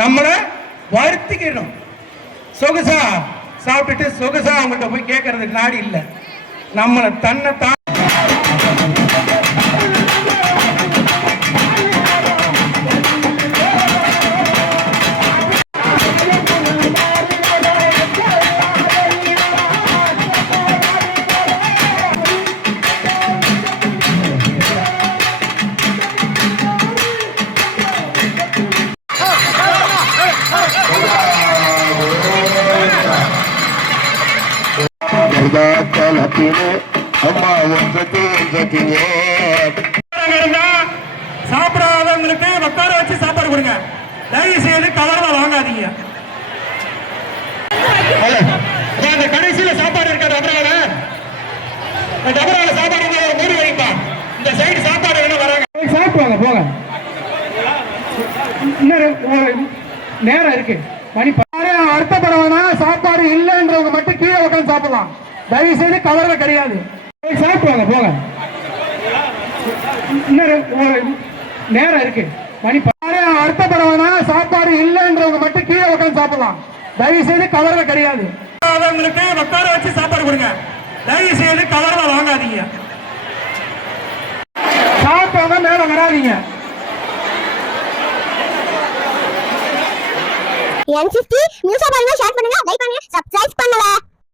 நம்மளை வருத்திக்கணும் சொகுசா சாப்பிட்டுட்டு சொகுசா அவங்ககிட்ட போய் கேட்கறதுக்கு நாடி இல்லை நம்மளை தன்னை தான் சாப்பிடாதவங்களுக்கு உட்கார வச்சு சாப்பாடு கொடுங்க. தயவு செய்து கவர்ல வாங்காதீங்க. கடைசியில சாப்பாடு இருக்காது. டபரால சாப்பாடு மூடி வைப்பா. இந்த சைடு சாப்பாடு வேணும் வராங்க. சாப்பிடுவாங்க போங்க. நேரம் இருக்கு. மணி அர்த்தப்பட வேணாம். சாப்பாடு இல்லைன்றவங்க மட்டும் கீழே உட்காந்து சாப்பிடலாம். தயவு செய்து கவர்ல கிடையாது. சாப்பிடுவாங்க போங்க. நேரம் இருக்கு. மணி அர்த்தப்பட வேணாம். சாப்பாடு இல்லைன்றவங்க மட்டும் கீழே உட்காந்து சாப்பிடலாம். தயவு செய்து கவர்ல கிடையாது. அவங்களுக்கு உட்கார வச்சு சாப்பாடு கொடுங்க. தயவு செய்து கவர்ல வாங்காதீங்க. சாப்பிட்டவங்க மேல வராதீங்க. N50 நியூஸ் பாருங்க, ஷேர் பண்ணுங்க, லைக் பண்ணுங்க, சப்ஸ்கிரைப் பண்ணுங்க.